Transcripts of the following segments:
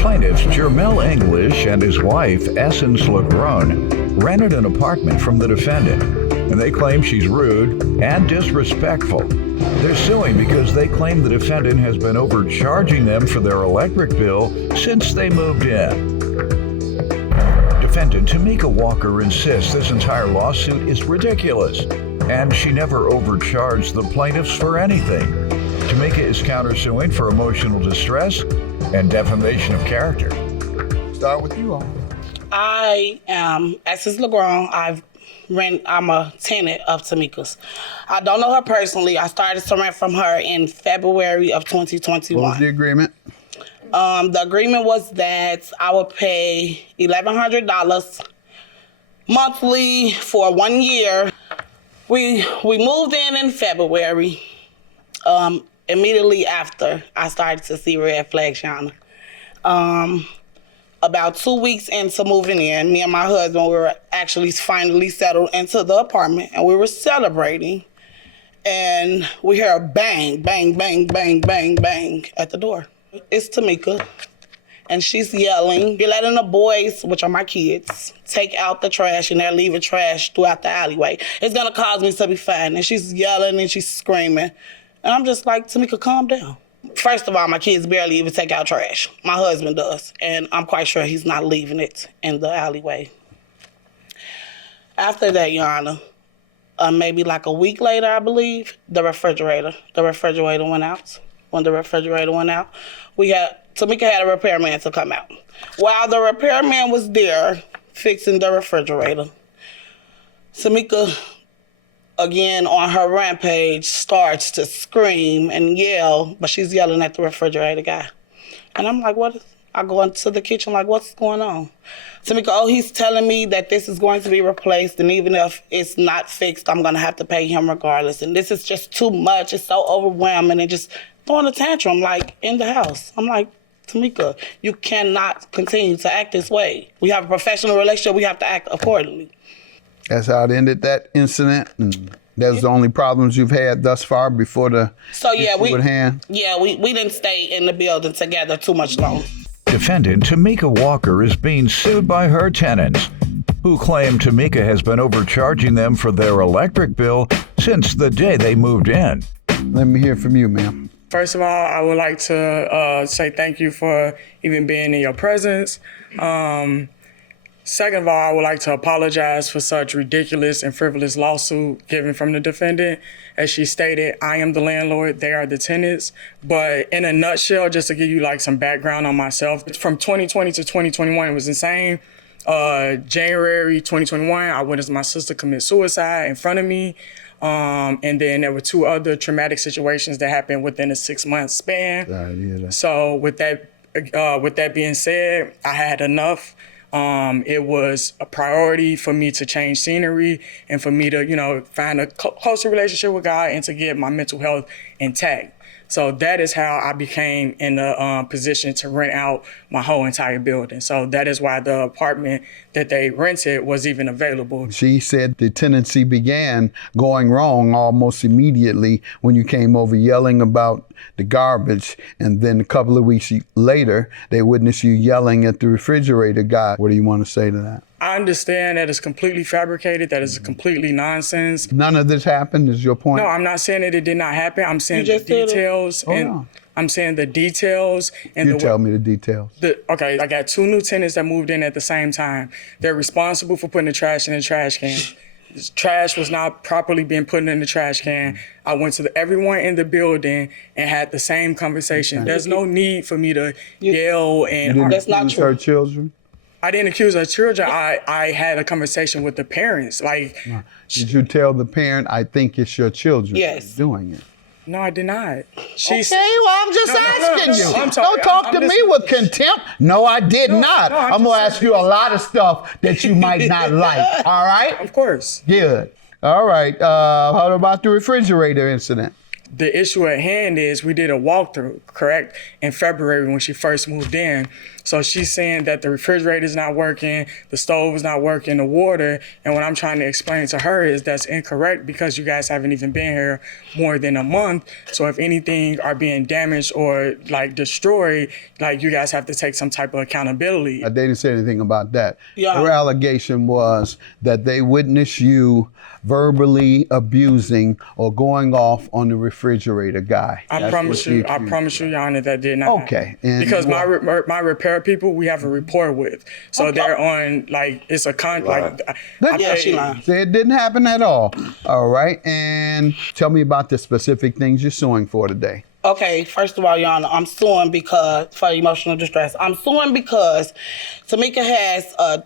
Plaintiffs Jermel English and his wife, Essence LeGrone, rented an apartment from the defendant, and they claim she's rude and disrespectful. They're suing because they claim the defendant has been overcharging them for their electric bill since they moved in. Defendant Tamika Walker insists this entire lawsuit is ridiculous, and she never overcharged the plaintiffs for anything. Tamika is countersuing for emotional distress and defamation of character. Start with you all. I am Essence LeGrone. I'm a tenant of Tamika's. I don't know her personally. I started to rent from her in February of 2021. What was the agreement? The agreement was that I would pay $1,100 monthly for 1 year. We moved in February. Immediately after, I started to see red flags, Yana. About 2 weeks into moving in, me and my husband were actually finally settled into the apartment, and we were celebrating. And we hear a bang, bang, bang, bang, bang, bang at the door. It's Tamika, and she's yelling. You're letting the boys, which are my kids, take out the trash, and they're leaving trash throughout the alleyway. It's gonna cause me to be fined. And she's yelling and she's screaming. And I'm just like, Tamika, calm down. First of all, my kids barely even take out trash. My husband does, and I'm quite sure he's not leaving it in the alleyway. After that, Your Honor, maybe like a week later, I believe, the refrigerator went out. When the refrigerator went out, Tamika had a repairman to come out. While the repairman was there fixing the refrigerator, Tamika, again on her rampage, starts to scream and yell, but she's yelling at the refrigerator guy. And I'm like, what? I go into the kitchen like, what's going on? Tamika, he's telling me that this is going to be replaced, and even if it's not fixed, I'm gonna have to pay him regardless. And this is just too much. It's so overwhelming, and just throwing a tantrum like in the house. I'm like, Tamika, you cannot continue to act this way. We have a professional relationship. We have to act accordingly. That's how it ended, that incident, and that's the only problems you've had thus far before the issue at hand? Yeah, we didn't stay in the building together too much longer. Defendant Tamika Walker is being sued by her tenants, who claim Tamika has been overcharging them for their electric bill since the day they moved in. Let me hear from you, ma'am. First of all, I would like to say thank you for even being in your presence. Second of all, I would like to apologize for such ridiculous and frivolous lawsuit given from the defendant. As she stated, I am the landlord, they are the tenants. But in a nutshell, just to give you like some background on myself, from 2020 to 2021, it was insane. January 2021, I witnessed my sister commit suicide in front of me. And then there were 2 other traumatic situations that happened within a 6-month span. So with that being said, I had enough. It was a priority for me to change scenery and for me to, find a closer relationship with God and to get my mental health intact. So that is how I became in a position to rent out my whole entire building. So that is why the apartment that they rented was even available. She said the tenancy began going wrong almost immediately when you came over yelling about the garbage. And then a couple of weeks later, they witnessed you yelling at the refrigerator guy. What do you want to say to that? I understand that it's completely fabricated, that is completely nonsense. None of this happened, is your point? No, I'm not saying that it did not happen. I'm saying the details. I'm saying the details. And tell me the details. Okay, I got 2 new tenants that moved in at the same time. They're responsible for putting the trash in the trash can. This trash was not properly being put in the trash can. I went to everyone in the building and had the same conversation. Okay. There's no need for me to yell and... That's not true. Her children? I didn't accuse her children. I had a conversation with the parents. Did you tell the parent, I think it's your children doing it? No, I did not. Okay, well, I'm just asking you. Don't talk to me with contempt. No, I did not. I'm going to ask you a lot of stuff that you might not like, all right? Of course. Good. All right. How about the refrigerator incident? the issue at hand is we did a walkthrough, correct, in February when she first moved in. So she's saying that the refrigerator's not working, the stove is not working, the water. And what I'm trying to explain to her is that's incorrect because you guys haven't even been here more than a month. So if anything are being damaged or like destroyed, like you guys have to take some type of accountability. They didn't say anything about that. Yeah. Her allegation was that they witnessed you verbally abusing or going off on the refrigerator guy. I promise you, Your Honor, that did not Okay. happen. And Because my repair people, we have a rapport with. So they're on, like, it's a contract. Yeah, she lying. So it didn't happen at all. All right. And tell me about the specific things you're suing for today. Okay, first of all, Your Honor, I'm suing because for emotional distress. I'm suing because Tamika has a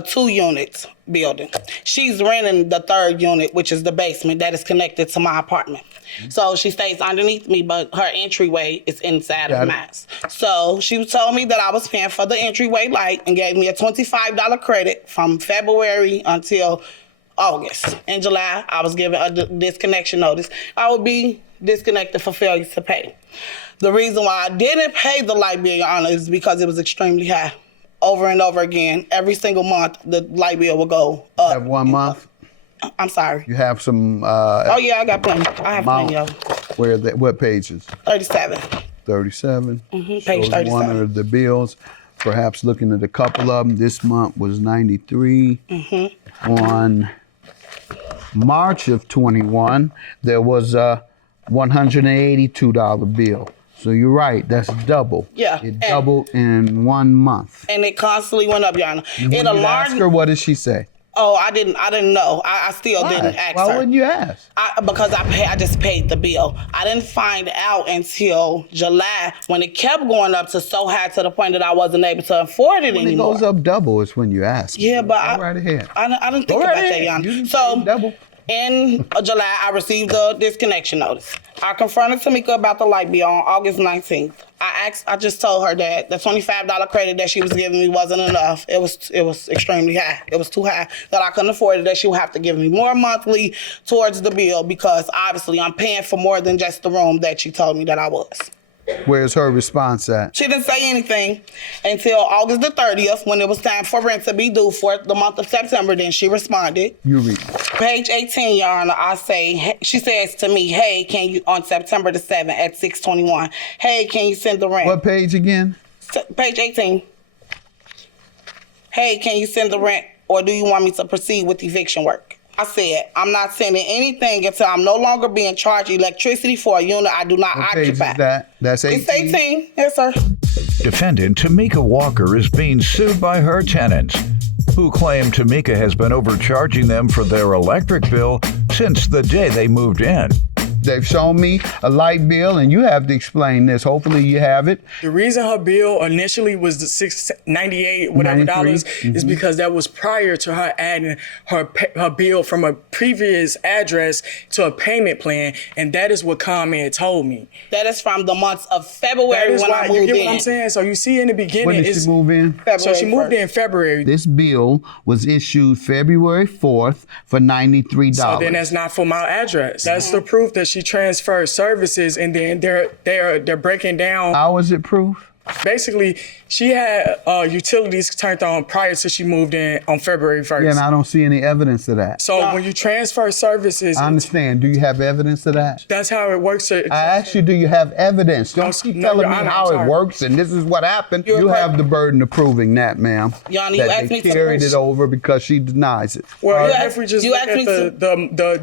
2-unit building. She's renting the 3rd unit, which is the basement that is connected to my apartment. So she stays underneath me, but her entryway is inside of mine. So she told me that I was paying for the entryway light and gave me a $25 credit from February until August. In July, I was given a disconnection notice. I would be disconnected for failure to pay. The reason why I didn't pay the light bill, Your Honor, is because it was extremely high. Over and over again, every single month, the light bill will go up. Have 1 month? I'm sorry. You have some... Oh, yeah, I got plenty. I have plenty of them. What pages? 37. 37. Page Shows 37. one of the bills. Perhaps looking at a couple of them. This month was 93. On March of 21, there was a $182 bill. So you're right, that's double. Yeah. It doubled in 1 month. And it constantly went up, Your Honor. And when It you alarmed ask her, what did she say? Oh, I didn't know. I still Why? didn't ask Why her. wouldn't you ask? Because I just paid the bill. I didn't find out until July when it kept going up to so high to the point that I wasn't able to afford it When anymore. it goes up double is when you ask. Yeah, but Go right ahead. I didn't think Go about right that, ahead. Your Honor. You didn't So pay double. in July, I received a disconnection notice. I confronted Tamika about the light bill on August 19th. I just told her that the $25 credit that she was giving me wasn't enough. It was extremely high. It was too high that I couldn't afford it, that she would have to give me more monthly towards the bill because obviously I'm paying for more than just the room that she told me that I was. Where's her response at? She didn't say anything until August the 30th when it was time for rent to be due for the month of September. Then she responded. You read. Page 18, Your Honor, she says to me, hey, can you, on September the 7th at 6:21, hey, can you send the rent? What page again? Page 18. Hey, can you send the rent or do you want me to proceed with eviction work? I said, I'm not sending anything until I'm no longer being charged electricity for a unit I do not What occupy. page is that? That's 18? It's 18. Yes, sir. Defendant Tamika Walker is being sued by her tenants, who claim Tamika has been overcharging them for their electric bill since the day they moved in. They've shown me a light bill, and you have to explain this. Hopefully you have it. The reason her bill initially was the $698 whatever dollars is because that was prior to her adding her bill from a previous address to a payment plan, and that is what ComEd told me. That is from the months of February when I moved in. You get what I'm saying? So you see in the beginning, When did she move in? So she moved in February. This bill was issued February 4th for $93. So then that's not for my address. That's the proof that she transferred services, and then they're breaking down. How is it proof? Basically, she had utilities turned on prior to she moved in on February 1st. Yeah, and I don't see any evidence of that. So when you transfer services, I understand. Do you have evidence of that? that's how it works. I asked you, do you have evidence? Don't keep telling Your me Honor, how I'm it sorry. works and this is what happened. You have the burden of proving that, ma'am. Your Honor, you that asked they me to carried prove- it over because she denies it. Well, You if we just you look asked at me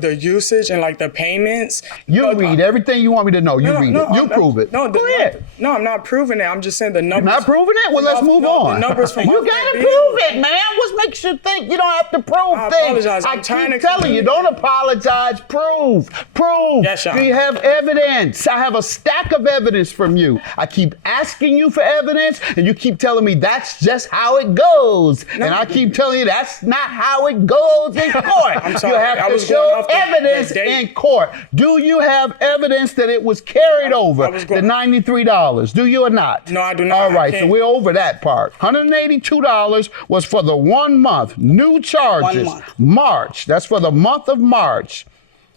the usage and like the payments. You read everything you want me to know. You read it. You prove it. No, Go ahead. No, I'm not proving it. I'm just saying the numbers. Not proving it? Well, let's move No, on. the numbers from You my gotta bill. prove it, man. What makes you think you don't have to prove I things? apologize. I'm I trying keep to telling you, don't apologize. Prove. Yes, Your Do you Honor. have evidence? I have a stack of evidence from you. I keep asking you for evidence, and you keep telling me that's just how it goes. And I keep telling you that's not how it goes in court. I'm sorry. You have I to was going show off the evidence date. in court. Do you have evidence that it was carried over, was the going- $93? Do you or not? No, I do not. All I right, so can't. we're over that part. $182 was for the 1 month. New charges. 1 month. March. That's for the month of March.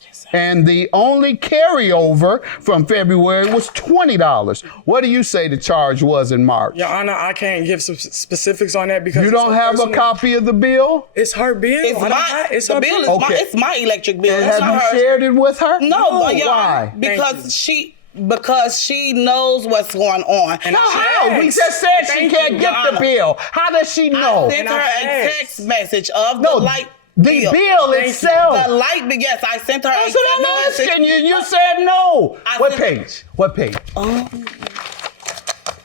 Yes, sir. And the only carryover from February was $20. What do you say the charge was in March? Your Honor, I can't give some specifics on that because You don't have a copy of the bill? It's her bill. It's the bill. It's my electric bill. And It's have not you hers. shared it with her? No, but why? Because she knows what's going on. And How? We just said she can't get the bill. How does she know? I sent her a text message of the light the bill itself. The light bill. Yes, I sent her a That's text what I'm message. asking you. You said no. What said- page? What page?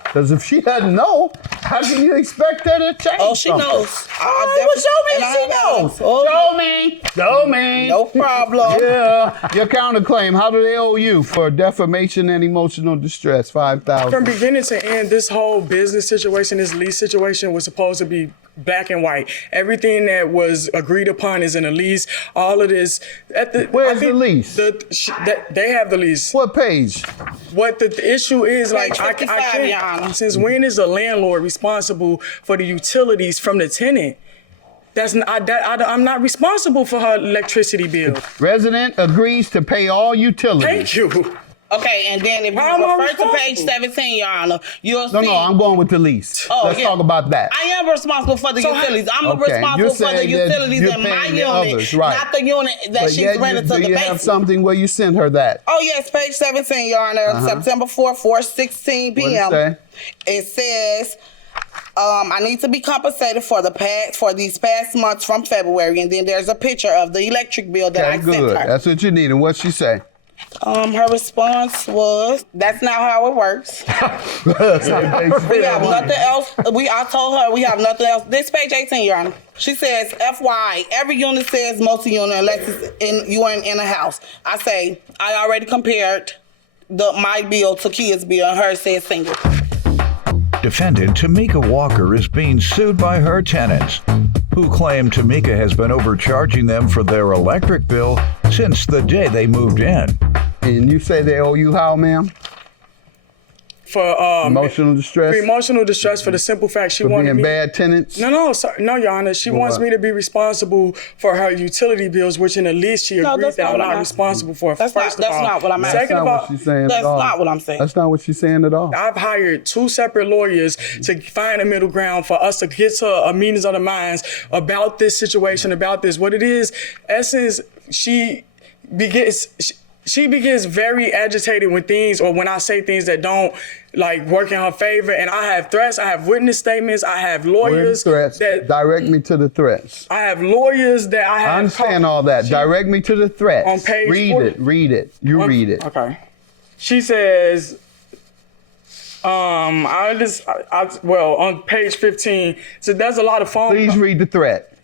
Because if she doesn't know, how can you expect her to change Oh, she something? knows. Well, show me she knows. Show me. Show me. No problem. Yeah. Your counterclaim, how do they owe you for defamation and emotional distress? $5,000. From beginning to end, this whole business situation, this lease situation was supposed to be black and white. Everything that was agreed upon is in a lease. All of this. Where's the lease? They have the lease. What page? What the issue is, like, Page I 55, Your Honor. can't. Since when is the landlord responsible for the utilities from the tenant? I'm not responsible for her electricity bill. Resident agrees to pay all utilities. Thank you. Okay, and then if you How am I refer to page responsible? 17, Your Honor, you'll see. No, I'm going with the lease. Let's talk about that. I am responsible for the utilities. I'm Okay, responsible you're for the saying that utilities you're in my paying the unit, others, right. not the unit that But she's yet rented to do the you have basement. something where you sent her that? Oh, yes, page 17, Your Honor, September 4th, 4:16 p.m. What it say? It says, I need to be compensated for these past months from February, and then there's a picture of the electric bill that I Okay, sent good. her. That's what you need. And what'd she say? Her response was, "That's not how it works. We have nothing else. I told her we have nothing else." This page 18, Your Honor. She says, "FYI, every unit says multi-unit unless you are in a house." I say, I already compared my bill to Kia's bill, and hers says single. Defendant Tamika Walker is being sued by her tenants, who claim Tamika has been overcharging them for their electric bill since the day they moved in. And you say they owe you how, ma'am? For Emotional distress? for emotional distress, for the simple fact she For wanted being me. bad tenants? No, Your Honor. She wants me to be responsible for her utility bills, which in the lease she agreed that's that not I'm what not I'm responsible for. That's First not of all. what I'm asking. That's Second not of all, what she's saying That's at all. not what I'm saying. That's not what she's saying at all. I've hired 2 separate lawyers to find a middle ground for us to get to a meetings of the minds about this situation, about this. What it is, Essence, she begins very agitated when things, or when I say things that don't work in her favor. And I have threats, I have witness statements, I have lawyers threats. Direct me to the threats. I have lawyers that I have. I understand all that. Direct me to the threats. On page read 40. it. Read it. You read it. Okay. She says, on page 15, so there's a lot of phone. Please read the threat.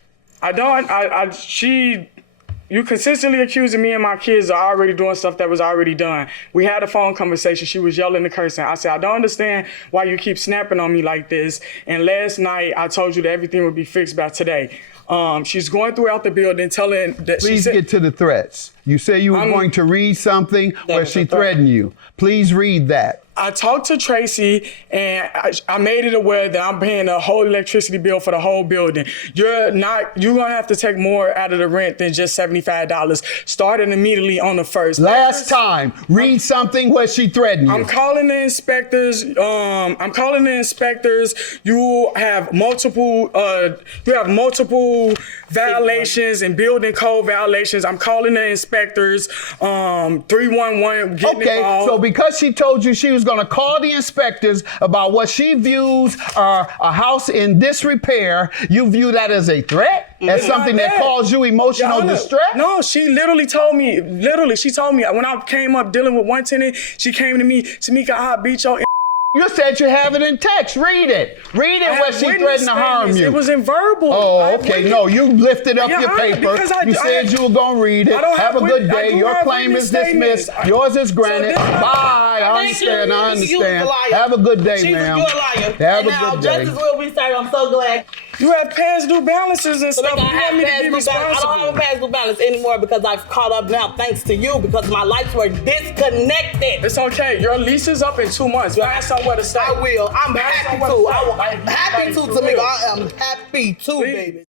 You consistently accusing me and my kids of already doing stuff that was already done. We had a phone conversation. She was yelling and cursing. I said, I don't understand why you keep snapping on me like this. And last night, I told you that everything would be fixed by today. She's going throughout the building telling that Please get to the threats. You say you were going to read something where she threatened you. Please read that. I talked to Tracy and I made it aware that I'm paying the whole electricity bill for the whole building. You're gonna have to take more out of the rent than just $75, starting immediately on the 1st. Last time, read something where she threatened you. I'm calling the inspectors. You have multiple violations and building code violations. I'm calling the inspectors. 311 getting involved. So because she told you she was going to call the inspectors about what she views are a house in disrepair, you view that as a threat? As something that caused you emotional distress? No, she literally told me when I came up dealing with one tenant, she came to me, Tamika, I'll beat your. You said you have it in text. Read it. Read it where she threatened to harm you. It was in verbal. Oh, okay. No, you lifted up your paper. You said you were going to read it. Have a good day. Your claim is dismissed. Yours is granted. Bye. I understand. Have a good day, ma'am. Have a good day. Justice will be served. I'm so glad. You have past due balances and stuff. You want me to be responsible. I don't have a past due balance anymore because I've caught up now thanks to you because my lights were disconnected. It's okay. Your lease is up in 2 months. Find somewhere to stay. I will. I'm happy to. I'm happy to, Tamika. I am happy to, baby.